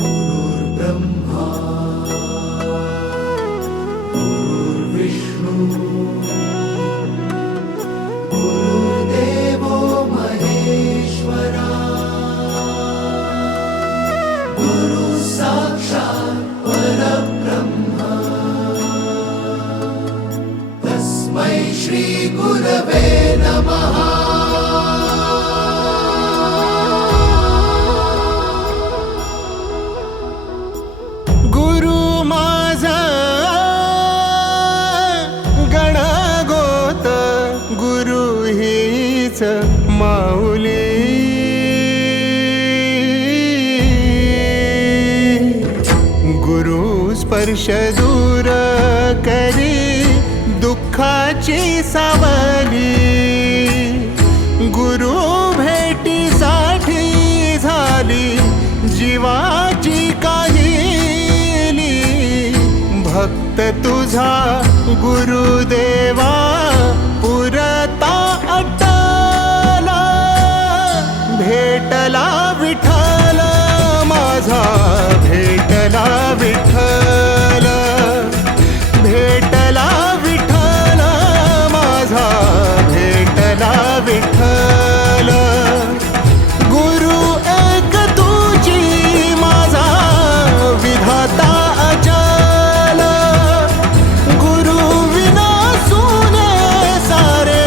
गुरुर्ब्रह्मा गुरुर्विष्णू गुरुर्देवो महेश्वरा गुरु साक्षात् परब्रह्म तस्मै श्री गुरवे नमः। माऊली गुरु स्पर्श दूर करी दुःखाची सावली, गुरु भेटीसाठी झाली जीवाची काहिली। भक्त तुझा गुरुदेवा पुरता भेटला विठ्ठल माझा, भेटला विठ्ठल, भेटला विठ्ठल माझा, भेटला विठ्ठल। गुरु एक तुझी माझा विधाता अचल, गुरु विना सुने सारे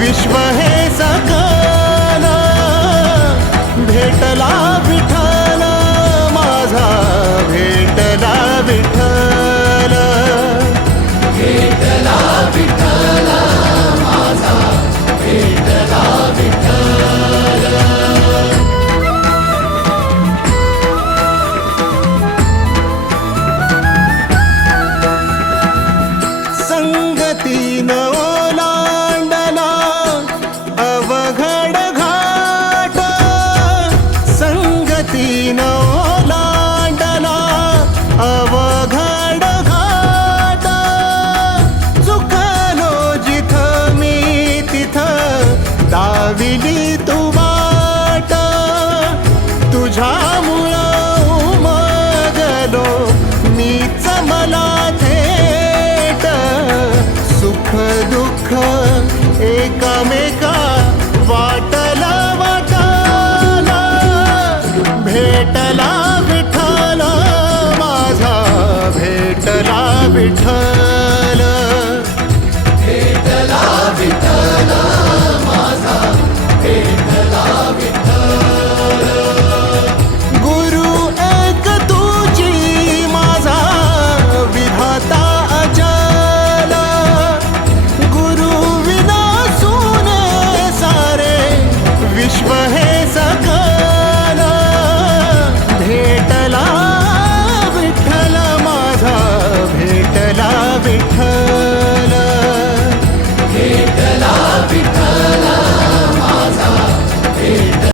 विश्व हे सकल। भेटला विठ्ठल माझा, भेटला विठ्ठल, भेटला विठ्ठल माझा, भेटला विठ्ठल। संगतीन ओलांडला अवघड घाट, संगतीन ओलांडला अवघड घाट। चुकलो जिथं मी तिथं दाविली तू वाट, तुझ्यामुळं उमगलो मीच मला थेट। सुख दुःख एकमेका वाटला वाटाला, भेटला विठ्ठल माझा, भेटला विठ्ठल।